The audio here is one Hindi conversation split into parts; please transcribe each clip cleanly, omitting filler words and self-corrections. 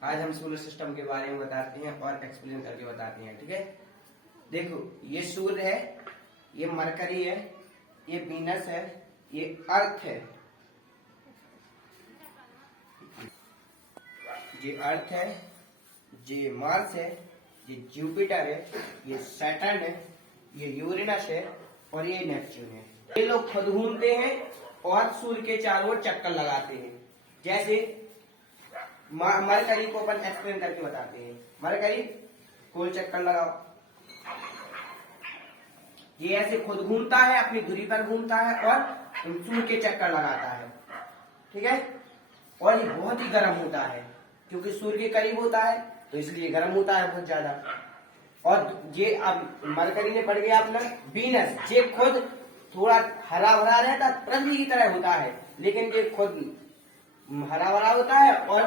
आज हम सोलर सिस्टम के बारे में बताते हैं और एक्सप्लेन करके बताते हैं। ठीक है, देखो ये सूर्य है, ये मरकरी है, ये वीनस है, ये अर्थ है, ये अर्थ है, ये मार्स है, ये जुपिटर है, ये सैटर्न है, ये यूरेनस है और ये नेपच्यून है। ये लोग खुद घूमते हैं और सूर्य के चारों ओर चक्कर लगाते हैं। जैसे मरकरी को अपन एक्सप्लेन करके बताते हैं। मरकरी गोल चक्कर लगाओ, ये ऐसे खुद घूमता है, अपनी धुरी पर घूमता है और सूर्य के चक्कर लगाता है। ठीक है, और ये बहुत ही गर्म होता है क्योंकि सूर्य के करीब होता है तो इसलिए गर्म होता है बहुत ज्यादा। और ये अब मरकरी ने पड़ गया अपना वीनस, ये खुद थोड़ा हरा भरा रहता, पृथ्वी की तरह होता है, लेकिन ये खुद हरा भरा होता है और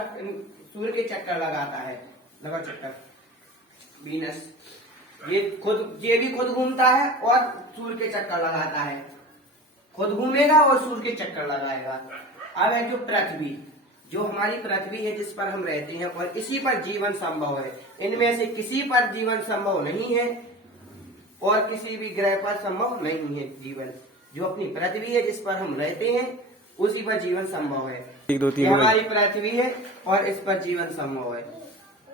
सूर्य के चक्कर लगाता है। लगा चक्कर वीनस, ये भी खुद घूमता है और सूर्य के चक्कर लगाता है, खुद घूमेगा और सूर्य के चक्कर लगाएगा। अब है जो पृथ्वी, जो हमारी पृथ्वी है जिस पर हम रहते हैं और इसी पर जीवन संभव है। इनमें से किसी पर जीवन संभव नहीं है और किसी भी ग्रह पर संभव नहीं है जीवन। जो अपनी पृथ्वी है जिस पर हम रहते हैं उसी पर जीवन संभव है। 1 2 3 हमारी पृथ्वी है और इस पर जीवन संभव है।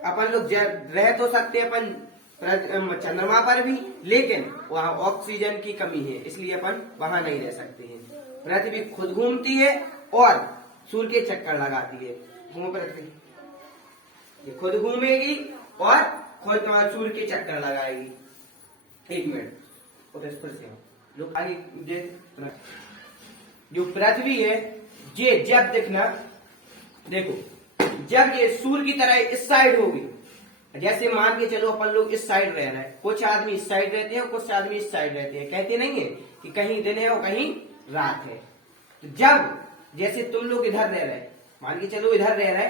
अपन लोग रह तो सकते हैं अपन चंद्रमा पर भी, लेकिन वहाँ ऑक्सीजन की कमी है इसलिए अपन वहाँ नहीं रह सकते हैं। पृथ्वी खुद घूमती है और सूर्य के चक्कर लगाती है। घूमो पृथ्वी, ये खुद घूमेगी और खुद सूर्य के चक्कर लगाएगी। 1 मिनट उधर फिर से लोग आगे जो पृथ्वी है ये जब देखना, देखो जब ये सूर्य की तरह इस साइड होगी, जैसे मान के चलो अपन लोग इस साइड रह रहे हैं, कुछ आदमी इस साइड रहते हैं और कुछ आदमी इस साइड रहते हैं, कहते नहीं है कि कहीं दिन है और कहीं रात है। तो जब जैसे तुम लोग इधर रह रहे, मान के चलो इधर रह रहे,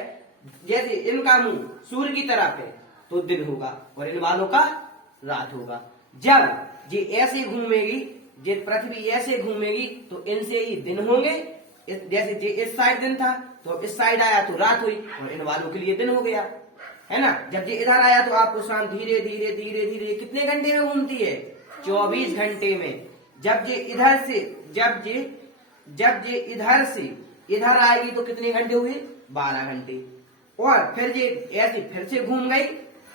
जैसे इनका मुंह सूर्य की तरफ है तो दिन होगा और इन वालों का रात होगा। जब ये ऐसे घूमेगी, ये पृथ्वी ऐसे घूमेगी तो इनसे ही दिन होंगे। जैसे ये इस साइड दिन था तो इस साइड आया तो रात हुई और इन वालों के लिए दिन हो गया, है ना। जब ये इधर आया तो आपको शाम धीरे धीरे धीरे धीरे कितने घंटे में घूमती है? 24 घंटे में। जब ये इधर से जब ये इधर से इधर आएगी तो कितने घंटे हुए? 12 घंटे। और फिर ये ऐसे फिर से घूम गई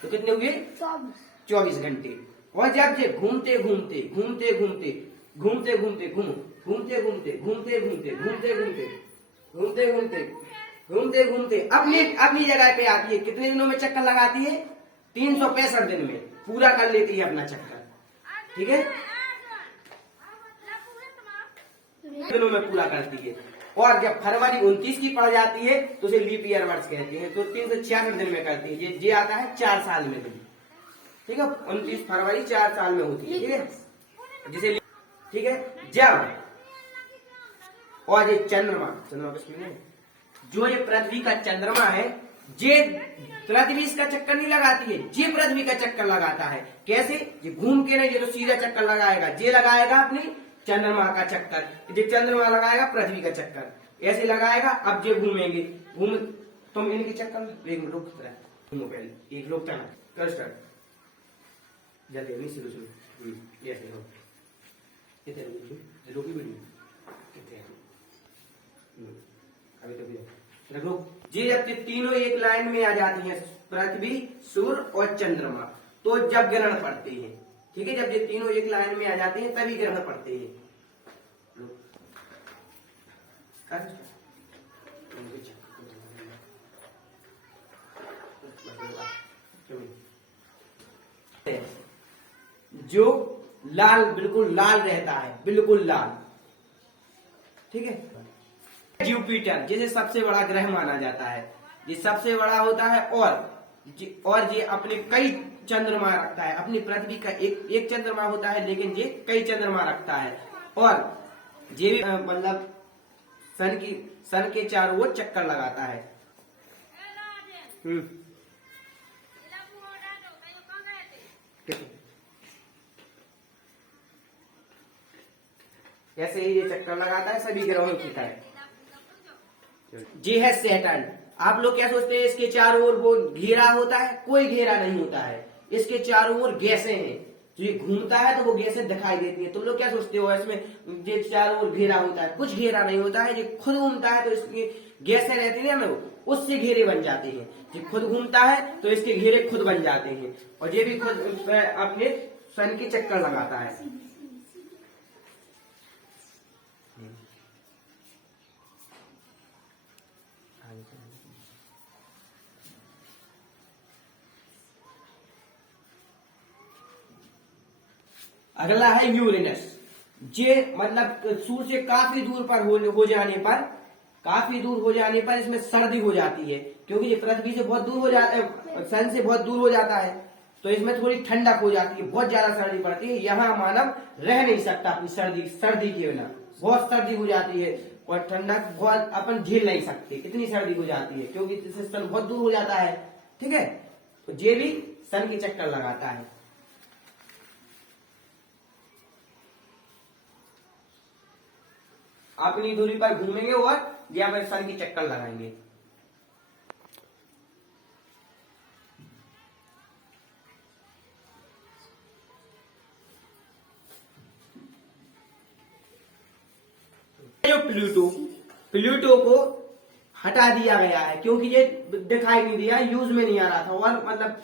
तो कितने हुए? 24 घंटे। और जब ये घूमते घूमते घूमते घूमते घूमते घूमते घूमते घूमते घूमते घूमते घूमते घूमते घूमते घूमते घूमते घूमते अपनी जगह पे आती है, कितने दिनों में चक्कर लगाती है? 365 दिन में पूरा कर लेती है अपना चक्कर। ठीक है, दिनों में पूरा करती है। और जब फरवरी 29 की पड़ जाती है तो उसे लीप ईयर वर्ष कहते हैं, तो 366 दिन में करती है। ये आता है 4 साल में दिन। ठीक है, 29 फरवरी 4 साल में होती है। ठीक है, जिसे ठीक है। जब और ये चंद्रमा किसमें, जो ये पृथ्वी का चंद्रमा है, ये पृथ्वी इसका चक्कर नहीं लगाती है, ये पृथ्वी का चक्कर लगाता है। कैसे? ये घूम के नहीं, ये तो सीधा चक्कर लगाएगा, ये लगाएगा अपनी चंद्रमा का चक्कर, ये चंद्रमा लगाएगा पृथ्वी का चक्कर, ऐसे लगाएगा। अब ये घूमेंगे, तुम इनके चक्कर में एक मिनट घूमो पहले, एक लोग कर स्टार्ट जल्दी नहीं, शुरू ऐसे हो रोकी वीडियो अभी तो रखो। ये जब तीनों एक लाइन में आ जाती हैं, पृथ्वी, सूर्य और चंद्रमा, तो जब ग्रहण पड़ते हैं। ठीक है, जब ये तीनों एक लाइन में आ जाते हैं तभी ग्रहण पड़ते हैं। जो लाल, बिल्कुल लाल रहता है, बिल्कुल लाल। ठीक है, जुपिटर जिसे सबसे बड़ा ग्रह माना जाता है, ये सबसे बड़ा होता है और ये अपने कई चंद्रमा रखता है। अपनी पृथ्वी का एक चंद्रमा होता है, लेकिन ये कई चंद्रमा रखता है। और ये मतलब सन के चारों ओर चक्कर लगाता है। ऐसे ही ये चक्कर लगाता है सभी ग्रहों की तरह। ये है सैटर्न, आप लोग क्या सोचते हैं इसके चारों ओर वो घेरा होता है? कोई घेरा नहीं होता है, इसके चारों ओर गैसें हैं। तो ये घूमता है तो वो गैसें दिखाई देती है। तुम लोग क्या सोचते हो इसमें ये चारों ओर घेरा होता है? कुछ घेरा नहीं होता है, ये खुद घूमता है तो इसकी गैसें रहती है ना, उससे घेरे बन जाते हैं। ये खुद घूमता है तो इसके घेरे खुद बन जाते हैं, और ये भी खुद अपने सन के चक्कर लगाता है। अगला है यूरेनस। ये मतलब सूर्य से काफी दूर पर हो जाने पर, काफी दूर हो जाने पर इसमें सर्दी हो जाती है, क्योंकि ये पृथ्वी से बहुत दूर हो जाता है, सन से बहुत दूर हो जाता है, तो इसमें थोड़ी ठंडक हो जाती है, बहुत ज्यादा सर्दी पड़ती है। यहाँ मानव रह नहीं सकता अपनी सर्दी के बिना, बहुत सर्दी हो जाती है, और ठंडक बहुत अपन झेल नहीं सकते, इतनी सर्दी हो जाती है, क्योंकि इससे सन बहुत दूर हो जाता है। ठीक है, तो ये भी सन के चक्कर लगाता है। अपनी दूरी पर घूमेंगे और यहाँ पर सन के चक्कर लगाएंगे। जो प्लूटो को हटा दिया गया है, क्योंकि ये दिखाई नहीं दिया, यूज में नहीं आ रहा था, और मतलब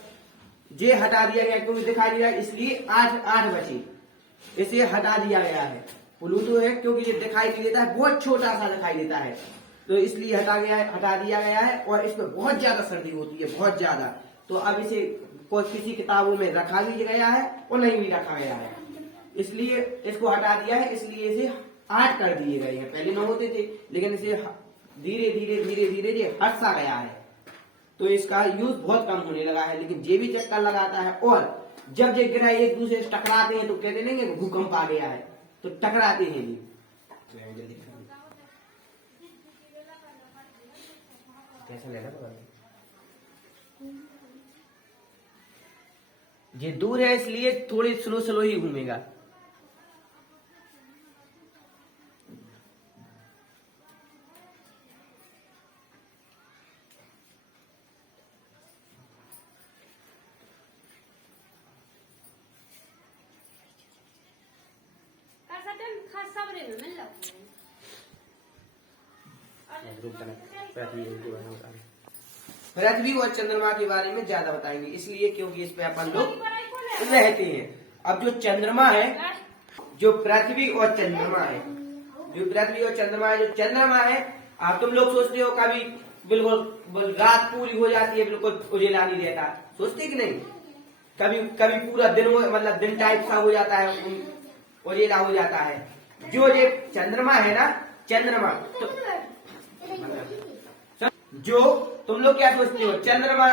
ये हटा दिया गया क्योंकि दिखाई दिया, इसलिए 8 बचे, इसे हटा दिया गया है। प्लूटो है क्योंकि ये दिखाई नहीं देता है, बहुत छोटा सा दिखाई देता है, तो इसलिए हटा दिया गया है, और इस पर बहुत ज्यादा सर्दी होती है, बहुत ज्यादा। तो अब इसे किसी किताबों में रखा भी गया है और नहीं भी रखा गया है, इसलिए इसको हटा दिया है, इसलिए इसे 8 कर दिए गए हैं। पहले 9 होते थे, लेकिन इसे धीरे धीरे ये हट सा गया है, तो इसका यूज बहुत कम होने लगा है। लेकिन ये भी चक्कर लगाता है, और जब ये ग्रह एक दूसरे से टकराते हैं तो कहते नहीं कि भूकंप आ गया है, तो टकराते हैं ये। कैसा लेना ये दूर है, इसलिए थोड़ी स्लो ही घूमेगा। पृथ्वी और चंद्रमा के बारे में ज्यादा बताएंगे, इसलिए क्योंकि इस पे अपन लोग रहते हैं। अब जो चंद्रमा है, जो पृथ्वी और चंद्रमा है, जो चंद्रमा है, आप तुम लोग सोचते हो कभी बिल्कुल रात पूरी हो जाती है, बिल्कुल उजेला नहीं रहता, सोचते कि नहीं? कभी पूरा दिन मतलब दिन टाइप सा हो जाता है, उजेला हो जाता है। जो ये चंद्रमा है ना, चंद्रमा तो जो तुम लोग क्या सोचते हो, चंद्रमा